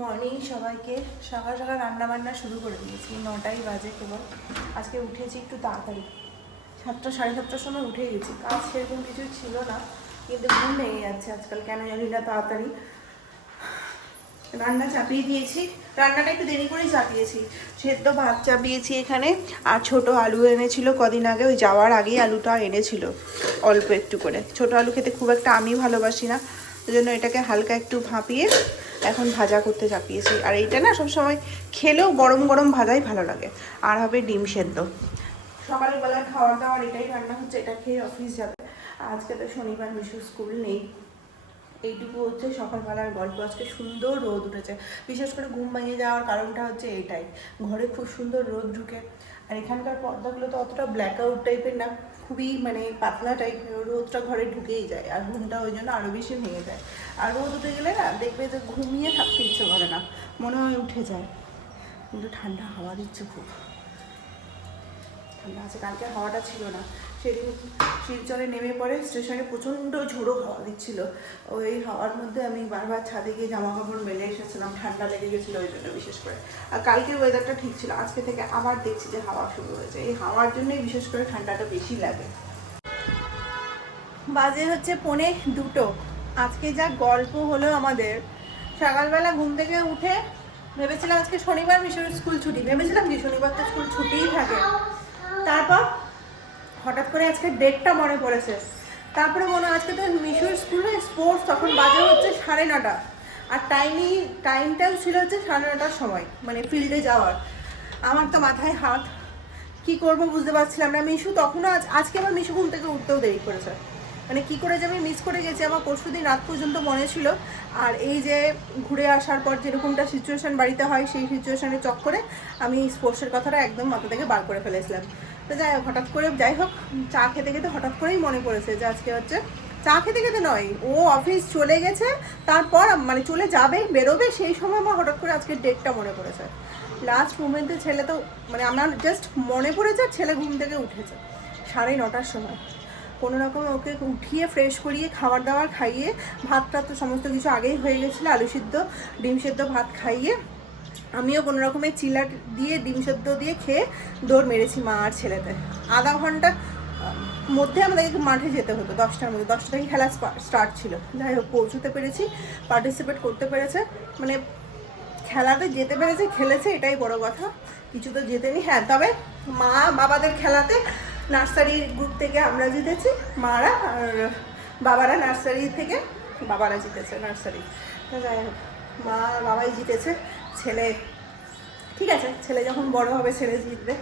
Morning সবাইকে সকাল সকাল রান্না বান্না শুরু করে দিয়েছি, নটাই বাজে কেবল। আজকে উঠেছি একটু তাড়াতাড়ি। সাতটা, সাড়ে সাতটার সময় উঠে গেছি। কাজ সেরকম কিছু ছিল না, কিন্তু ঘুম ভেঙে যাচ্ছে আজকাল, কেন জানি না তাড়াতাড়ি। রান্না চাপিয়ে দিয়েছি। রান্নাটা একটু দেরি করেই চাপিয়েছি। সেদ্ধ ভাত চাপিয়েছি এখানে, আর ছোট আলু এনেছিল কদিন আগে, ওই যাওয়ার আগেই আলুটা এনেছিল, অল্প একটু করে। ছোট আলু খেতে খুব একটা আমি ভালোবাসি না, ওই জন্য এটাকে হালকা একটু ভাপিয়ে এখন ভাজা করতে চাপিয়েছি। আর এইটা না সবসময় খেলেও গরম গরম ভাজাই ভালো লাগে। আর হবে ডিম সেদ্ধ। সকালবেলা খাওয়ার দাওয়ার এটাই রান্না হচ্ছে, এটা খেয়ে অফিস যাবে। আজকে তো শনিবার, মিশু স্কুল নেই। এইটুকু হচ্ছে সকালবেলার গল্প। আজকে সুন্দর রোদ উঠেছে। বিশেষ করে ঘুম ভেঙে যাওয়ার কারণটা হচ্ছে এটাই। ঘরে খুব সুন্দর রোদ ঢুকে। আর এখানকার পর্দাগুলো তো অতটা ব্ল্যাক আউট টাইপের না, খুবই মানে পাতলা টাইপের রোদটা ঘরে ঢুকেই যায় আর ঘুমটা ওই জন্য আরও বেশি ভেঙে যায়। আর রোদ উঠে গেলে না, দেখবে যে ঘুমিয়ে থাকতে ইচ্ছে করে না, মনে হয় উঠে যায়। কিন্তু ঠান্ডা হাওয়া দিচ্ছে খুব। ঠান্ডা আছে, কালকে হাওয়াটা ছিল না। সেদিন শিলচরে নেমে পড়ে, স্টেশনে প্রচণ্ড ঝোড়ো হাওয়া দিচ্ছিল। ওই হাওয়ার মধ্যে আমি বারবার ছাদে গিয়ে জামা কাপড় মেলে এসেছিলাম, ঠান্ডা লেগে গেছিল ওই জন্য বিশেষ করে। আর কালকের ওয়েদারটা ঠিক ছিল, আজকে থেকে আবার দেখছি যে হাওয়া শুরু হয়েছে। এই হাওয়ার জন্যই বিশেষ করে ঠান্ডাটা বেশি লাগে। বাজে হচ্ছে পৌনে দুটো। আজকে যা গল্প হলো আমাদের। সকালবেলা ঘুম থেকে উঠে ভেবেছিলাম আজকে শনিবার, মিশরের স্কুল ছুটি। ভেবেছিলাম যে শনিবার তো স্কুল ছুটিই থাকে। তারপর হঠাৎ করে আজকে ডেটটা মনে পড়েছে। তারপরে মনে আজকে তো মিশর স্কুলে স্পোর্টস তখন বাজে হচ্ছে সাড়ে নটা। আর টাইমই টাইমটাও ছিল হচ্ছে সাড়ে নটার সময় মানে ফিল্ডে যাওয়ার। আমার তো মাথায় হাত। কি করব বুঝতে পারছিলাম না। মিশু তখনও আজ, আজকে আমার মিশু ঘুম থেকে উঠতেও দেরি করেছে। মানে কি করে যে আমি মিস করে গেছি। আমার পরশু দিন রাত পর্যন্ত মনে ছিল। আর এই যে ঘুরে আসার পর যেরকমটা সিচুয়েশান বাড়িতে হয়, সেই সিচুয়েশনের চক্করে আমি স্পোর্টসের কথাটা একদম মাথা থেকে বার করে ফেলেছিলাম। তো যাই হোক, হঠাৎ করে, যাই হোক, চা খেতে খেতে হঠাৎ করেই মনে পড়েছে যে আজকে হচ্ছে চা খেতে খেতে নয়, ও অফিস চলে গেছে, তারপর মানে চলে যাবে, বেরোবে, সেই সময় আমার হঠাৎ করে আজকের ডেটটা মনে পড়েছে। লাস্ট মুমেন্টে ছেলে তো মানে আমার জাস্ট মনে পড়েছে ছেলে ঘুম থেকে উঠেছে, সাড়ে নটার সময়। কোনো রকম ওকে উঠিয়ে ফ্রেশ করিয়ে খাবার দাবার খাইয়ে, ভাতটা তো সমস্ত কিছু আগেই হয়ে গেছিল, আলু সিদ্ধ, ডিম সেদ্ধ, ভাত খাইয়ে আমিও কোনো রকমের চিলা দিয়ে, ডিম সেদ্ধ দিয়ে খেয়ে দৌড় মেরেছি মা আর ছেলেতে। আধা ঘণ্টা মধ্যে আমাদেরকে মাঠে যেতে হতো, দশটার মধ্যে। দশটা থেকে খেলা স্টার্ট ছিল। যাই হোক, পৌঁছতে পেরেছি পার্টিসিপেট করতে পেরেছে। মানে খেলাতে যেতে পেরেছে, খেলেছে, এটাই বড় কথা। কিছু তো জেতেনি হ্যাঁ তবে মা, বাবাদের খেলাতে নার্সারি গ্রুপ থেকে আমরা জিতেছি। মারা আর বাবারা নার্সারি থেকে, বাবারা জিতেছে নার্সারি। যাই হোক, মা, বাবাই জিতেছে। ছেলে, ঠিক আছে, ছেলে যখন বড় হবে ছেলে জিতবে।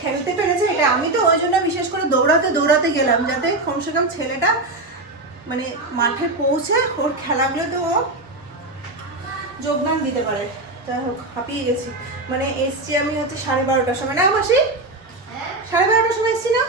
খেলতে পেরেছে এটা। আমি তো ওই জন্য বিশেষ করে দৌড়াতে দৌড়াতে গেলাম যাতে কমসে কম ছেলেটা মানে মাঠে পৌঁছে ওর খেলাগুলোতে ও যোগদান দিতে পারে। যাই হোক, হাঁপিয়ে গেছি। মানে এসছি আমি হচ্ছে সাড়ে বারোটার সময়। না মাসি? সাড়ে বারোটার সময় এসছি না?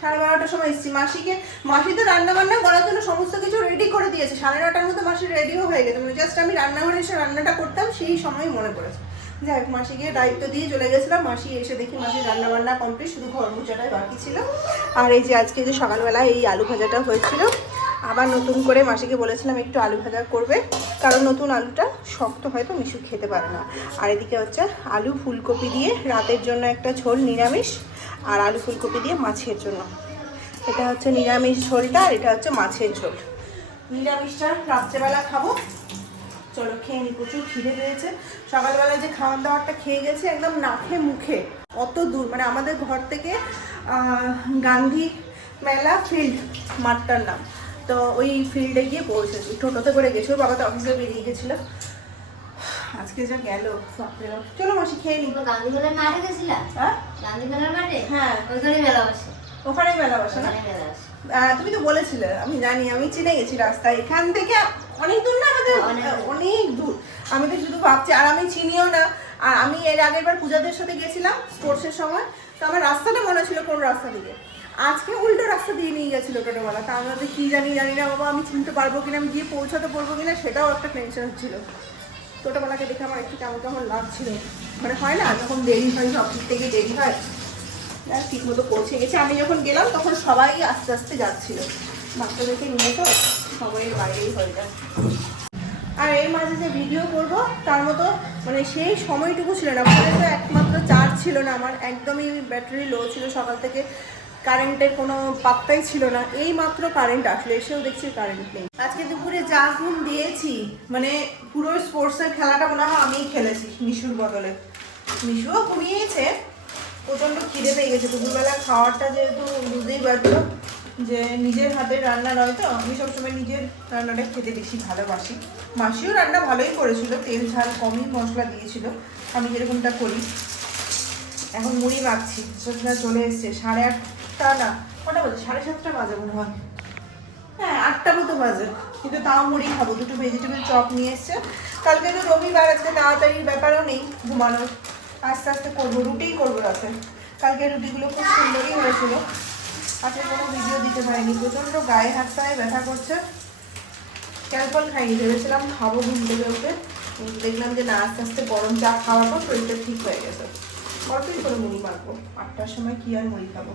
সাড়ে বারোটার সময় এসেছি। মাসিকে, মাসি তো রান্নাবান্না করার জন্য সমস্ত কিছু রেডি করে দিয়েছে। সাড়ে নটার মধ্যে মাসি রেডিও হয়ে গেছে। মানে জাস্ট আমি রান্নাঘরে এসে রান্নাটা করতাম, সেই সময় মনে পড়েছে। যাই হোক, মাসিকে দায়িত্ব দিয়ে চলে গেছিলাম। মাসি এসে দেখি মাসির রান্নাবান্না কমপ্লিট শুধু ঘর মোচাটাই বাকি ছিল। আর এই যে আজকে যে সকালবেলা এই আলু ভাজাটা হয়েছিল আবার নতুন করে মাসিকে বলেছিলাম একটু আলু ভাজা করবে, কারণ নতুন আলুটা শক্ত হয়তো মিশু খেতে পারে না। আর এদিকে হচ্ছে আলু ফুলকপি দিয়ে রাতের জন্য একটা ঝোল নিরামিষ, আর আলু ফুলকপি দিয়ে মাছের জন্য। এটা হচ্ছে নিরামিষ ঝোলটা আর এটা হচ্ছে মাছের ঝোল। নিরামিষটা রাত্রেবেলা খাব। চলো খেয়ে নি, প্রচুর খিদে পেয়েছে। সকালবেলা যে খাওয়ার দাওয়ারটা খেয়ে গেছে একদম নাকে মুখে। অত দূর মানে আমাদের ঘর থেকে গান্ধী মেলা ফিল্ড, মাঠটার নাম। তো ওই ফিল্ডে গিয়ে পৌঁছেছি। টোটোতে করে গেছি ওর বাবা তো অফিসে বেরিয়ে গেছিল। আজকে যা গেল চলো মাসি খেয়ে নি। তো গান্ধী মেলার মাঠে গেছিলাম হ্যাঁ? মাঠে? হ্যাঁ। ওইখানে মেলা বসে। ওখানেই মেলা বসে না? ওখানে তুমি তো বলেছিলে আমি জানি আমি চিনে গেছি রাস্তা এখান থেকে অনেক দূর না আমাদের? অনেক দূর। অনেক দূর। আমি তো শুধু ভাবছি আর আমি চিনিও না। আর আমি এর আগের বার পূজাদের সাথে গেছিলাম স্পোর্টসের সময়। তো আমার রাস্তাটা মনে ছিল কোন রাস্তা দিকে? আজকে উল্টো রাস্তা দিয়ে নিয়ে গেছিল টোটোওয়ালা। তা আমি হয়তো কি জানি জানি না বাবা, আমি চিনতে পারব কিনা, আমি গিয়ে পৌঁছাতে পারব কিনা, সেটাও একটা টেনশন হচ্ছিল। টোটোওয়ালাকে দেখে আমার একটু কেমন কেমন লাগছিল। মানে হয় না, যখন দেরি হয়, সব দিক থেকে দেরি হয় আর ঠিক মতো পৌঁছে গেছে। আমি যখন গেলাম, তখন সবাই আস্তে আস্তে যাচ্ছিল। বাচ্চাদেরকে নিয়ে তো সবাই বাইরেই হয়ে যায়। আর এর মাঝে যে ভিডিও করব, তার মতো মানে সেই সময়টুকু ছিল না। ফোনে তো একমাত্র চার্জ ছিল না আমার। একদমই ব্যাটারি লো ছিল সকাল থেকে। কারেন্টের কোনো পাত্তাই ছিল না। এই মাত্র কারেন্ট আসলো, এসেও দেখছি কারেন্ট নেই। আজকে দুপুরে যা ঘুম দিয়েছি মানে পুরো স্পোর্টসের খেলাটা মনে হয় আমিই খেলেছি মিশুর বদলে। মিশুও ঘুমিয়েছে, প্রচণ্ড খিদে পেয়ে গেছে। দুপুরবেলা খাওয়ারটা যেহেতু বুঝতেই পারছ যে নিজের হাতের রান্না নয় তো, আমি সবসময় নিজের রান্নাটা খেতে বেশি ভালোবাসি। মাসিও রান্না ভালোই করেছিল, তেল, ঝাল কমই মশলা দিয়েছিল, আমি যেরকমটা করি। এখন মুড়ি মাখছি সবসময় চলে এসছে, সাড়ে আটটা না, কটা বাজে? সাড়ে সাতটা বাজে মনে হয়। হ্যাঁ আটটা মতো বাজে। কিন্তু তাও মুড়ি খাব, দুটো ভেজিটেবল চপ নিয়ে এসছে। কালকে তো রবিবার, আজকে তাড়াতাড়ির ব্যাপারও নেই ঘুমানোর। আস্তে আস্তে করব, রুটিই করব রাতে। কালকে রুটিগুলো খুব সুন্দরই হয়েছিল। আজকে কোনো ভিডিও দিতে পারিনি। প্রচণ্ড গায়ে হাত পায়ে ব্যথা করছে। ক্যালকল খাইনি, ভেবেছিলাম খাব ঘুম থেকে উঠে। দেখলাম যে না, আস্তে আস্তে গরম চা খাওয়ার পর শরীরটা ঠিক হয়ে গেছে। অল্পই করে মুড়ি মাখবো। আটটার সময় কি আর মুড়ি খাব?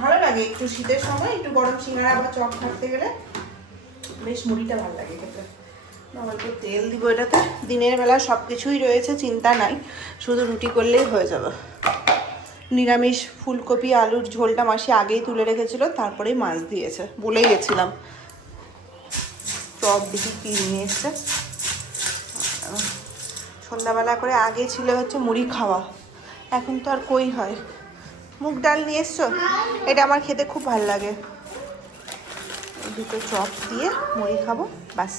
ভালো লাগে একটু শীতের সময়, একটু গরম সিঙ্গারা বা চপ থাকতে গেলে বেশ মুড়িটা ভালো লাগে খেতে। তেল দিব এটাতে। দিনের বেলা সব কিছুই রয়েছে, চিন্তা নাই, শুধু রুটি করলেই হয়ে যাবে। নিরামিষ ফুলকপি, আলুর ঝোলটা মাসি আগেই তুলে রেখেছিল, তারপরেই মাছ দিয়েছে বলেই গেছিলাম। চপ দেখি কি নিয়ে এসছে। সন্ধ্যাবেলা করে আগে ছিল হচ্ছে মুড়ি খাওয়া, এখন তো আর কই হয়। মুগ ডাল নিয়ে এসছো? এটা আমার খেতে খুব ভালো লাগে। দুটো চপ দিয়ে মুড়ি খাব বাস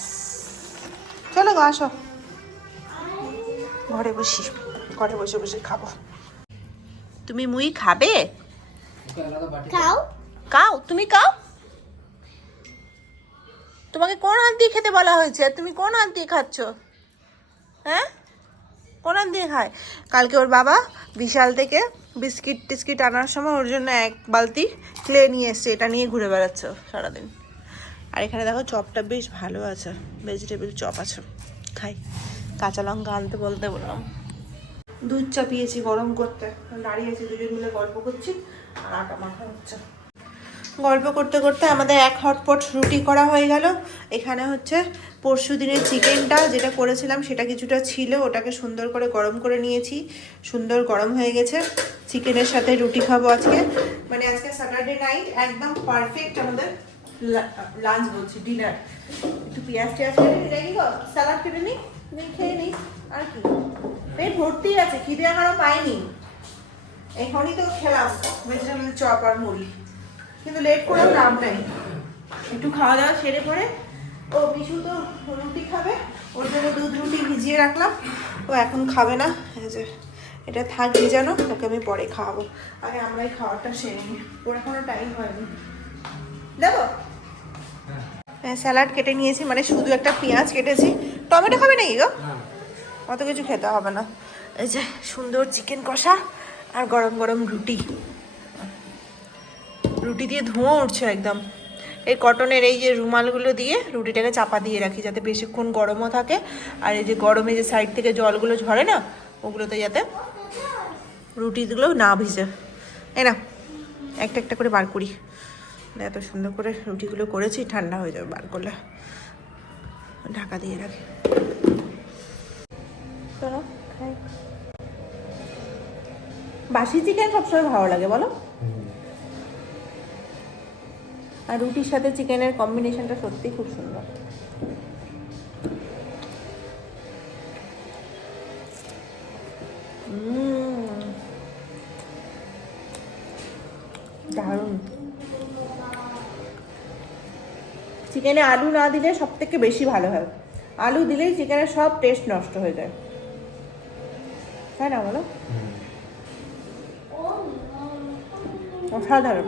চলো গো আসো। ঘরে বসি ঘরে বসে বসে খাব। তুমি মুই খাবে? খাও। কাও তুমি কাও? তোমাকে কোন হাত দিয়ে খেতে বলা হয়েছে? তুমি কোন হাত দিয়ে খাচ্ছ? হ্যাঁ? হাত দিয়ে খায় কালকে ওর বাবা বিশাল থেকে বিস্কিট টিস্কিট আনার সময় ওর জন্য এক বালতি ক্লে নিয়ে এসছে। এটা নিয়ে ঘুরে বেড়াচ্ছে সারাদিন। আর এখানে দেখো চপটা বেশ ভালো আছে। ভেজিটেবল চপ আছে। খাই। কাঁচা লঙ্কা আনতে বলতে বললাম। দুধ চাপিয়েছি গরম করতে। দাঁড়িয়ে আছি দুজন মিলে গল্প করছি আর আটা মাখা হচ্ছে। গল্প করতে করতে আমাদের এক হটপট রুটি করা হয়ে গেল। এখানে হচ্ছে পরশু দিনের চিকেনটা যেটা করেছিলাম সেটা কিছুটা ছিল, ওটাকে সুন্দর করে গরম করে নিয়েছি। সুন্দর গরম হয়ে গেছে। চিকেনের সাথে রুটি খাব আজকে। মানে আজকে স্যাটারডে নাইট একদম পারফেক্ট আমাদের লাঞ্চ বলছি ডিনার একটু পেঁয়াজ টেয়াজ কেটে গো? স্যালাড কেটে নিই খেয়ে নিই আর কি? পেট ভর্তি আছে, খিদে আমারও পাইনি। এখনই তো খেলাম, ভেজিটেবল চপ আর মুড়ি। কিন্তু লেট করেও লাভ নেই। একটু খাওয়া দাওয়া সেরে পরে, ও বিশু তো রুটি খাবে, ওর জন্য দুধ রুটি ভিজিয়ে রাখলাম। ও এখন খাবে না যে এটা থাক ভিজানো ওকে আমি পরে খাওয়াবো। আগে আমরাই খাওয়াটা সেরে নিই, ওর এখনও টাইম হয়নি। হ্যাঁ স্যালাড কেটে নিয়েছি মানে শুধু একটা পেঁয়াজ কেটেছি। টমেটো খাবে নাকি গো? অত কিছু খেতে হবে না। এই যে সুন্দর চিকেন কষা আর গরম গরম রুটি। রুটি দিয়ে ধোঁয়া উঠছে একদম। এই কটনের এই যে রুমালগুলো দিয়ে রুটিটাকে চাপা দিয়ে রাখি যাতে বেশিক্ষণ গরমও থাকে। আর এই যে গরমে যে সাইড থেকে জলগুলো ঝরে না, ওগুলোতে যাতে রুটিগুলো না ভিজে। এই না একটা একটা করে বার করি। এত সুন্দর করে রুটিগুলো করেছি, ঠান্ডা হয়ে যাবে বার করলে। ঢাকা দিয়ে রাখি। বাসি চিকেন সবসময় ভালো লাগে, বলো? আর রুটির সাথে চিকেনের কম্বিনেশনটা সত্যি খুব সুন্দর। দারুণ। চিকেনে আলু না দিলে সব থেকে বেশি ভালো হয়। আলু দিলেই চিকেনের সব টেস্ট নষ্ট হয়ে যায়। তাই না বলো? অসাধারণ।